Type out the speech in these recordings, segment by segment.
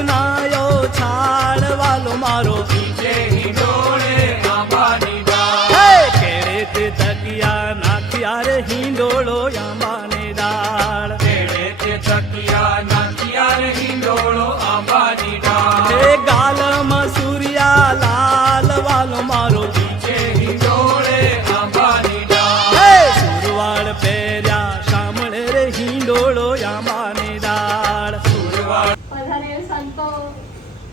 સુનાયો છાળ વાલો મારો નીચે હિંડોળે આંબાની ડાળ. હે કેળે તે તકિયા નાખ્યા રે હિંડોળો આંબાની ડાળ. કેળે તે તકિયા નાખ્યા રે હિંડોળો આંબાની ડાળ. હે ગાલમાં સૂર્યા લાલ વાલો મારો નીચે હિંડોળે આંબાની ડાળ. હે સુરવાળ પહેર્યા શામળે રે હિંડોળો આંબાની ડાળ. સુરવાળ પધારેલ સંતો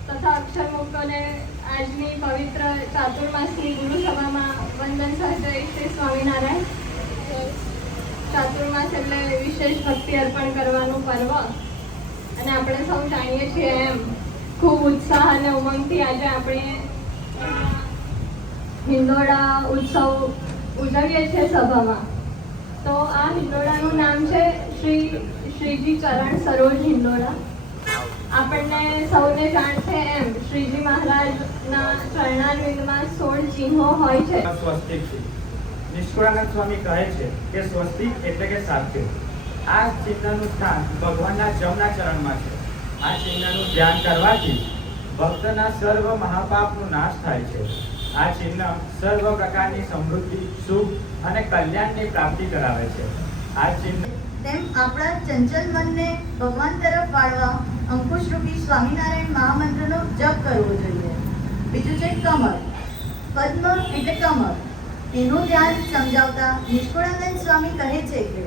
તથા અક્ષરમુક્તોને આજની પવિત્ર ચાતુર્માસની ગુરુસભામાં વંદન સહજય શ્રી સ્વામિનારાયણ. ચાતુર્માસ એટલે વિશેષ ભક્તિ અર્પણ કરવાનું પર્વ અને આપણે સૌ જાણીએ છીએ એમ ખૂબ ઉત્સાહ અને ઉમંગથી આજે આપણે હિંડોળા ઉત્સવ ઉજવીએ છીએ સભામાં. તો આ હિંડોળાનું નામ છે શ્રીજી ચરણ સરોજ હિંડોળા. આપણને સૌને જાણ છે એમ શ્રીજી મહારાજના ચરણારવિંદમાં 16 ચિહ્નો હોય છે. સ્વસ્તિક છે. નિષ્કુળાનંદ સ્વામી કહે છે કે સ્વસ્તિક એટલે કે સાધ્ય. આ ચિહ્નનું સ્થાન ભગવાનના જમણા ચરણમાં છે. આ ચિહ્નનું ધ્યાન કરવાથી ભક્તના સર્વ મહાપાપનો નાશ થાય છે. આ ચિહ્ન સર્વ પ્રકારની સમૃદ્ધિ, સુખ અને કલ્યાણની પ્રાપ્તિ કરાવે છે. આ ચિહ્ન તેમ આપણા ચંચલ મનને ભગવાન તરફ વાળવા અંકુશરૂપી સ્વામિનારાયણ મહામંત્રનો જપ કરવો જોઈએ. બીજું છે કમળ. પદ્મ એટલે કમળ. એનું ધ્યાન સમજાવતા નિષ્કુળાનંદ સ્વામી કહે છે કે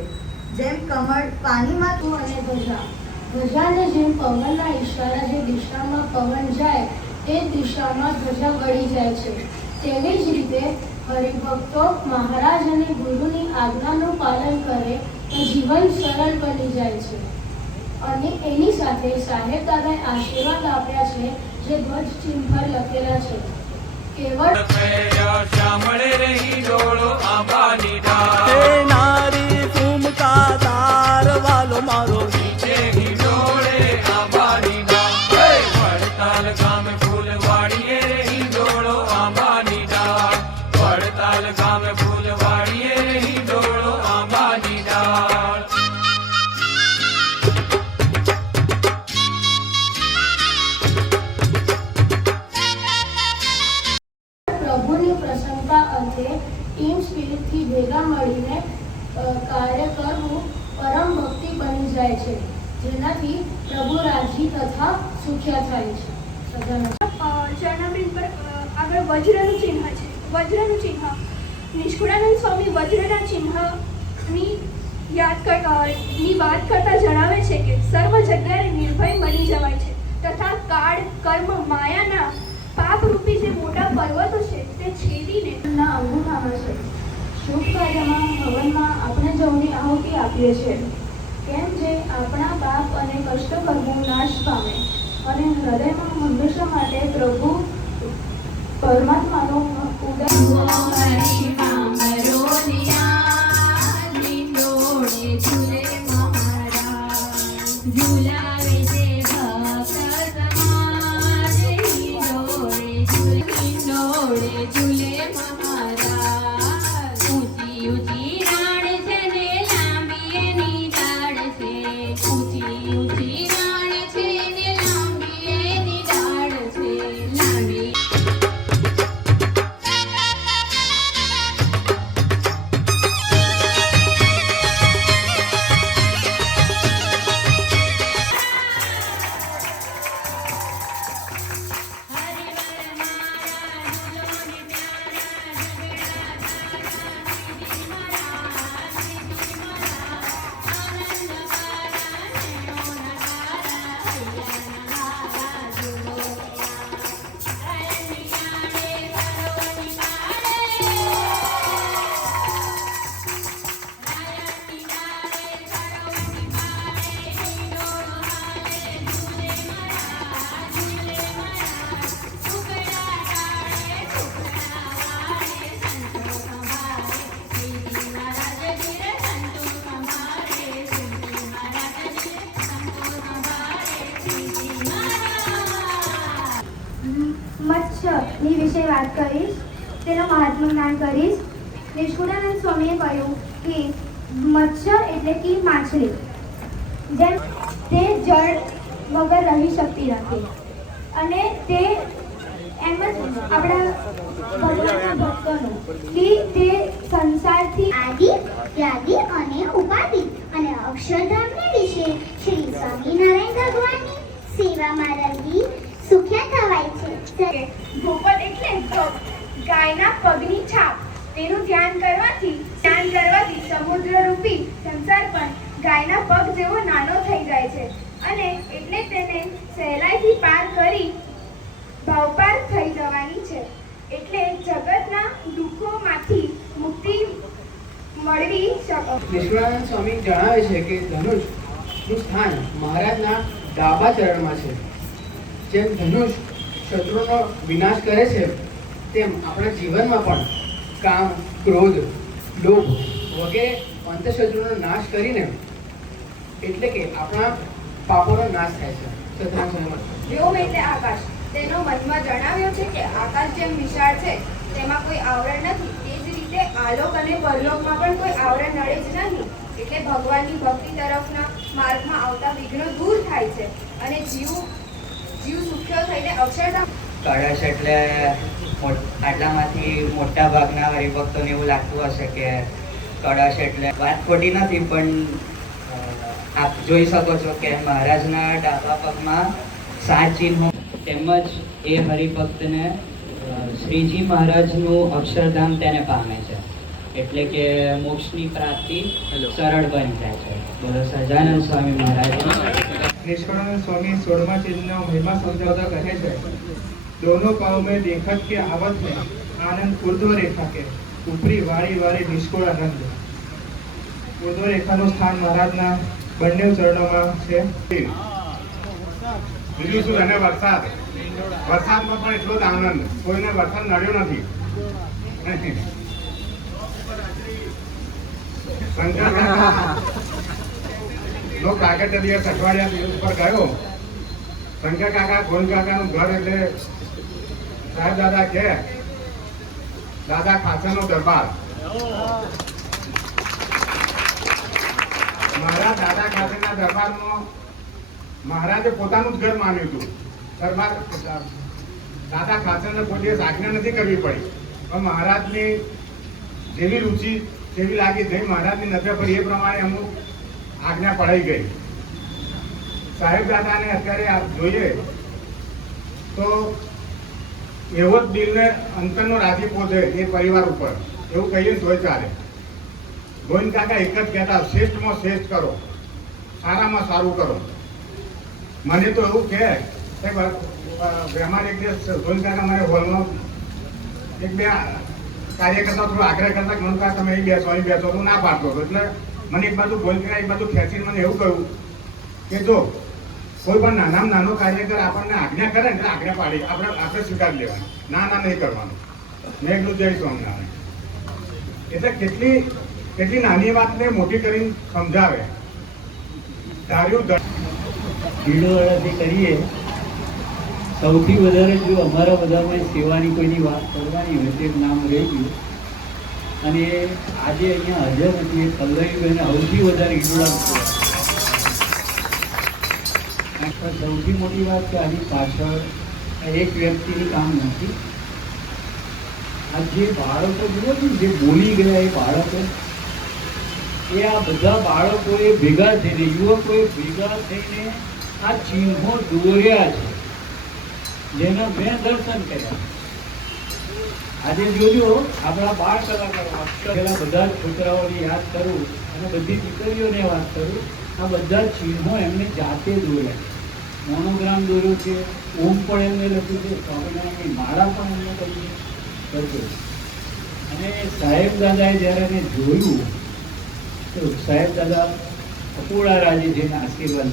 જેમ કમળ પાણીમાં અને ધજા. ધજાને જેમ પવનના ઈશારા જે દિશામાં પવન જાય તે દિશામાં ધજા વળી જાય છે, તેવી જ રીતે હરિભક્તો મહારાજ અને ગુરુની આજ્ઞાનું પાલન કરે તો જીવન સરળ બની જાય છે. અને એની સાથે સાહેબ દાદાએ આશીર્વાદ આપ્યા છે જે ધ્વજ ચિહ્ન પર લખેલા છે. કેવળ પહેર્યા શામળે રે હિંડોળો આંબાની ડાળ. હે નારી ફૂમકા તાર વાલો મારો નીચે હિંડોળે આંબાની ડાળ. હે વડતાલ ગામે ફૂલવાડીએ રે હિંડોળો આંબાની ડાળ. વડતાલ ગામે ફૂલવાડીએ રે હિંડોળો આંબાની ડાળ. પ્રભુની પ્રસન્નતા અંતે ટીમ સ્પિરિટથી ભેગા મળીને કાર્ય કરવું પરમ ભક્તિ બની જાય છે, જેનાથી પ્રભુ રાજી તથા સુખ્યા થાય છે. ચરણાબિંદ પર આગળ વજ્રનું ચિહ્ન છે. વજ્રનું ચિહ્ન નિષ્કુળાનંદ સ્વામી વજ્રના ચિહ્નની વાત કરતા જણાવે છે કે સર્વ જગ્યાએ નિર્ભય બની જવાય છે તથા કાળ, કર્મ, માયાના પાપરૂપી જે મોટા પર્વતો છે તે છેદીને ના અંગૂઠામાં છે. શુભ કાર્યમાં હવનમાં આપણે જવની આહુતિ આપીએ છીએ. કેમ જે આપણા પાપ અને કષ્ટ કર્મો નાશ પામે અને હૃદયમાં હંમેશા માટે પ્રભુ પરમાત્માનો ઉદય મત્સ્યની વિશે વાત કરીશ, તેનો મહાત્મ્ય જ્ઞાન કરીશ. નિષ્કુળાનંદ સ્વામીએ કહ્યું કે મત્સ્ય એટલે કે માછલી. જેમ તે વગર રહી શકતી નથી અને તે એમ જ આપણા ભગવાનના ભક્તોનું કે તે સંસારથી આદિ વ્યાધિ અને ઉપાધિ અને અક્ષરધામને વિશે શ્રી સ્વામિનારાયણ ભગવાનની સેવામાં રહી સુખ્યા થવાય છે. ભૂપત એટલે ગાયના પગની છાપ. તેનું ધ્યાન કરવાથી સમુદ્ર રૂપી સંસાર પણ ગાયના પગ જેવો નાનો થઈ જાય છે અને એટલે તેને સહેલાઈથી પાર કરી ભાવપાર થઈ જવાની છે. એટલે જગતના દુઃખોમાંથી મુક્તિ મળવી શકે. નિષ્કુળાનંદ સ્વામી જણાવે છે કે ધનુષનું સ્થાન મહારાજના ડાબા ચરણમાં છે. જેમ ધનુષ શત્રુનો વિનાશ કરે છે તેમ આપણા જીવનમાં પણ કામ, ક્રોધ, લોભ વગેરે અંતઃશત્રુનો નાશ કરીને એટલે કે આપણા પાપોનો નાશ થાય છે. સત્સંગ સમયમાં વ્યોમ એટલે આકાશ. તેનો મનમાં જણાવ્યો છે કે આકાશ જેમ વિશાળ છે તેમાં કોઈ આવરણ નથી, તે જ રીતે આલોક અને પરલોકમાં પણ કોઈ આવરણ નડે જ નહીં. એટલે ભગવાનની ભક્તિ તરફના માર્ગમાં આવતા વિઘ્નો દૂર થાય છે અને જીવ સુખ્યો થઈને અક્ષરધામ. કળશ એટલે આટલામાંથી મોટા ભાગના હરિભક્તોને એવું લાગતું હશે કે કળશ એટલે વાત ખોટી નથી, પણ આપ જોઈ શકો છો કે મહારાજના ડાબા પગમાં 7 ચિહ્નો તેમજ એ હરિભક્તને શ્રીજી મહારાજનું અક્ષરધામ તેને પામે છે, એટલે કે મોક્ષની પ્રાપ્તિ સરળ બની જાય છે. બોલો સહજાનંદ સ્વામી મહારાજ. निष्कलानंद स्वामी 16वां चिन्ह महिमा समझौता कहे છે दोनों पाँव में देखत के आवत में आनंद ऊर्ध्व रेखा के ऊपरी वारी वारी निष्कलानंद. ऊर्ध्व रेखाનું સ્થાન મહારાજના બંને ચરણોમાં છે. બીજું શું, એને વરસાદમાં પણ એટલો જ આનંદ. કોઈને વરસાદ નડ્યો નથી. લો કાગળ દિવસ અઠવાડિયા દિવસ પર ગયો. શંકર કાકા ગોવિંદ કાકાનું ઘર એટલે સાહેબ દાદા કે દાદા ખાસાનો દરબાર. મારા દાદા ખાસાના દરબારમાં મહારાજે પોતાનું જ ઘર માન્યું હતું. દરબાર દાદા ખાસાને કોઈ દિવસ આજ્ઞા નથી કરવી પડી, પણ મહારાજની જેવી રુચિ જેવી લાગી, જેવી મહારાજની નજર પડી એ પ્રમાણે અમુક આજ્ઞા પડાઈ ગઈ. સાહેબ દાદાને અત્યારે આપ જોઈએ તો એવો જ દિલને અંતરનો રાજીપો છે એ પરિવાર ઉપર, એવું કહીએ તોય ચાલે. ગોવિંદ કાકા એક જ કહેતા, શ્રેષ્ઠમાં શ્રેષ્ઠ કરો, સારામાં સારું કરો. મને તો એવું કહે વ્યવહાર એક દિવસ ગોવિંદ કાકા મારે હોલમાં એક બે કાર્ય કરતા થોડું આગ્રહ કરતા કે મને તમે અહીં બેસો અહીં બેસો, હું ના પાડતો હતો. એટલે મને એક બાજુ ગોવિંદ કાકા એક બાજુ ખેંચીને મને એવું કહ્યું કે જો કોઈ પણ નાનામાં નાનો કાર્યકર આપણને આજ્ઞા કરે ને એટલે આજ્ઞા પાડી આપણે સ્વીકારી લેવાની, ના નહીં કરવાનું. મેં એટલું જય સ્વામિનારાયણ. એટલે કેટલી નાની વાતને મોટી કરીને સમજાવે. ભીડોવાળાથી કરીએ સૌથી વધારે જો અમારા બધામાં સેવાની કોઈની વાત કરવાની હોય તો એક નામ રહી ગયું, અને આજે અહીંયા હાજર નથી એ પલ્લવીબેને સૌથી વધારે ઈડોળા. સૌથી મોટી વાત કે આની પાછળ એક વ્યક્તિની કામ નથી. આ જે બાળકો જુઓ ને જે બોલી ગયા એ બાળકો, એ આ બધા બાળકોએ ભેગા થઈને યુવકોએ ભેગા થઈને આ ચિહ્નો દોર્યા છે, જેના મેં દર્શન કર્યા. આજે જોજો આપણા બાળ કલાકારો પેલા બધા જ છોકરાઓને યાદ કરું અને બધી દીકરીઓને વાત કરું, આ બધા ચિહ્નો એમને જાતે દોર્યા. મોનોગ્રામ દોર્યો છે, ઓમ પણ એમને લખ્યું છે, સ્વામિનારાયણની માળા પણ એમને કરી છે. અને સાહેબ દાદાએ જ્યારે એને જોયું તો સાહેબ દાદા અપૂર્ણા રાજી જેને આશીર્વાદ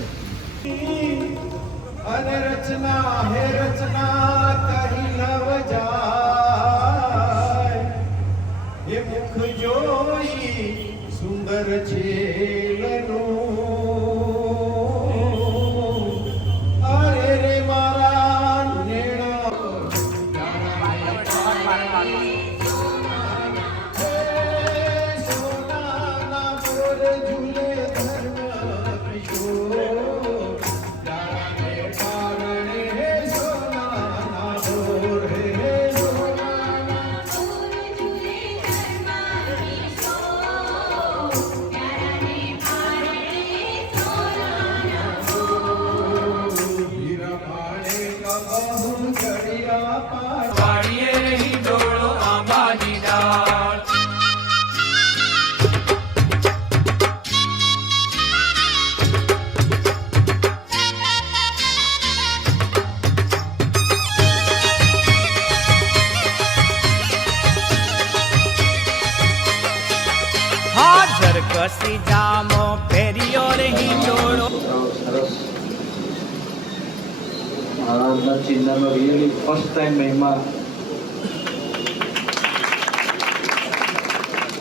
અને રચના હે રચના કરી નવ જાય, એ મુખ જોઈ સુંદર છે અરે રે મારા નેણા સોનાના બોર ઝૂલે ધર્મ કિશોર. પાટી જામો ફેરિયો રે હિંડોળો. સરસ. મહારાજના ચિહ્નનો રિયલી ફર્સ્ટ ટાઈમ મહિમા.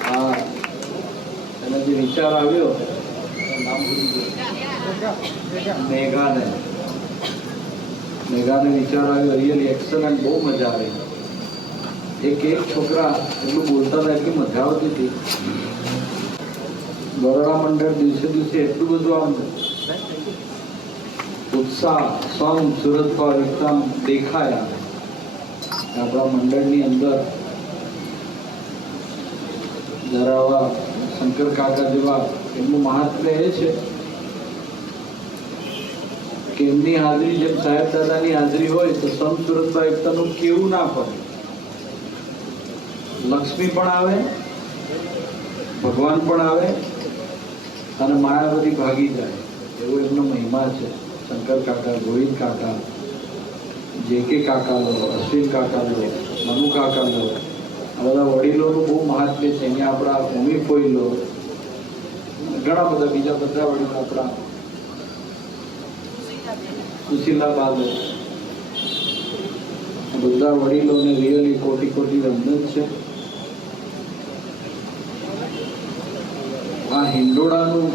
હા, એને જે વિચાર આવ્યો નામ ભૂલી ગયો. મેઘાને વિચાર આવ્યો રિયલી એક્સલન્ટ, બહુ મજા આવી. એક છોકરા એટલું બોલતા હતા, એટલી મજા આવતી હતી. બરોડા મંડળ દિવસે દિવસે એટલું બધું આમ ઉત્સાહ, સોંગ, સુરત ભાવ એકદમ દેખાયા. આપણા મંડળની અંદર ધરાવા શંકર કાકા જેવા, એમનું મહાત્મ્ય એ છે કે એમની હાજરી જેમ સાહેબ દાદાની હાજરી હોય તો સંત સુરતભાઈ એકતાનું કેવું ના પડે. લક્ષ્મી પણ આવે, ભગવાન પણ આવે અને માયા બધી ભાગી જાય, એવો એમનો મહિમા છે. શંકર કાકા, ગોવિંદ કાકા, જે.કે. કાકા લો, અશ્વિન કાકા લો, મનુ કાકા લો, આ બધા વડીલોનું બહુ મહાત્મ્ય છે. અહીંયા આપણા ભૂમિ ફોઈ લો, ઘણા બધા બીજા બધા વડીલો, આપણા સુશીલાબા લો, બધા વડીલોને રિયલી કોટી કોટી વંદન છે. આ હિંડોળાનું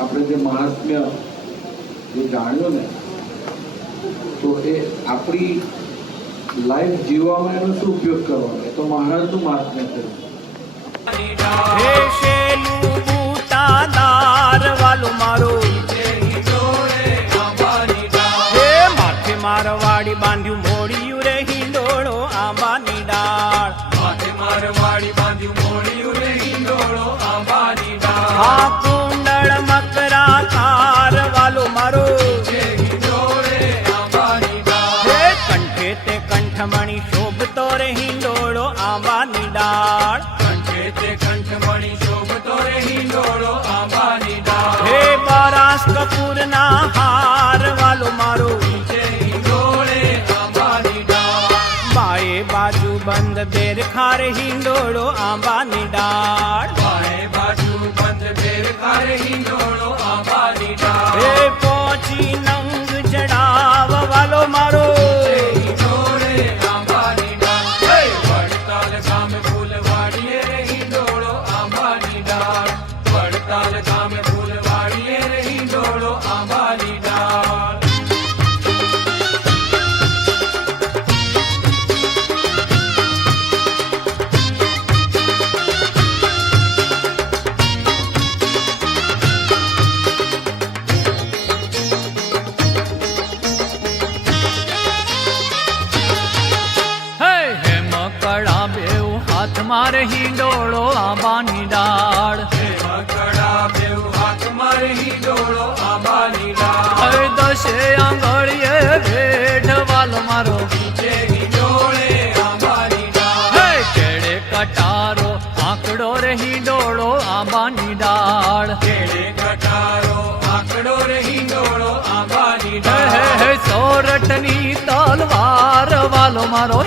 આપણે જે મહાત્મ્ય જે જાણ્યું ને, તો એ આપણી લાઈફ જીવવામાં એનો શું ઉપયોગ કરવાનો, એ તો મહારાજનું મહાત્મ્ય થયું. હે શેલું બૂટાદાર વાલું મારું, હે માથે મારવાડી બાંધ્યું મોડિયું રે હિંડોળો આંબાની ડાળ. માથે મારવાડી બાંધ્યું મોડિયું રે હિંડોળો આંબાની ડાળ. હા કુંડળ મકરાકાર વાલું મારું, હિંડોળે આંબાની ડાળ. હે કંઠે તે કંઠમણી શોભતો રે હિંડોળો આંબાની ડાળ. કંઠે તે કંઠમણી શોભતો રે હિંડોળો આંબાની ડાળ. હે બારાસ કપૂરના હાર વાલું મારું, હિંડોળે આંબાની ડાળ. બાએ બાજુ બંધ બેર ખાર હિંડોળો આંબાની ડાળ. બાએ બાજુ બંધ બેર ખાર હિંડોળો આંબાની ડાળ. હે પોચી નંગ જડાવ વાલો મારો, હિંડોળે આંબાની ડાળ. વડતાલ ગામે ફૂલવાડીએ રે હિંડોળો આંબાની ડાળ. વડતાલ ગામે ફૂલવાડીએ રે હિંડોળો આંબાની ડાળ. મારે હિંડોળો આંબાની ડાળ. મકડા બેઉ હાથ મારે હિંડોળો આંબાની ડાળ. દશે આંગળીએ વેઢ વાલો મારો, હિંડોળે આંબાની ડાળ. કેડે કટારો આંકડો રે હિંડોળો આંબાની ડાળ. કેડે કટારો આંકડો રે હિંડોળો આંબાની ડાળ. સોરઠની તલવાર વાલો મારો,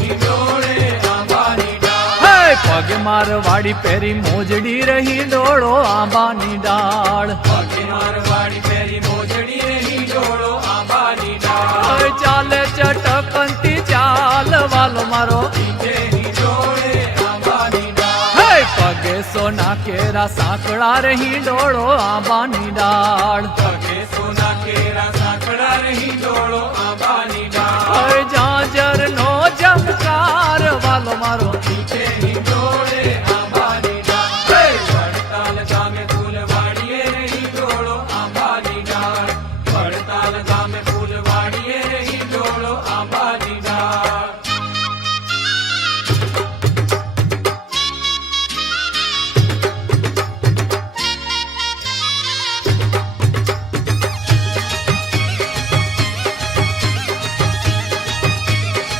હિંડોળે આંબાની ડાળ. પગે મારવાડી પહેરી મોજડી રહી ડોળો આંબાની ડાળ. પગે મારવાડી પહેરી મોજડી રે હિંડોળો આંબાની ડાળ. ચાલે ચટકંતી ચાલ વાલો મારો, હિંડોળે આંબાની ડાળ. પગે સોના કેરા સાંકળા રહી ડોળો આંબાની ડાળ. પગે સોના કેરા સાંકળા રે હિંડોળો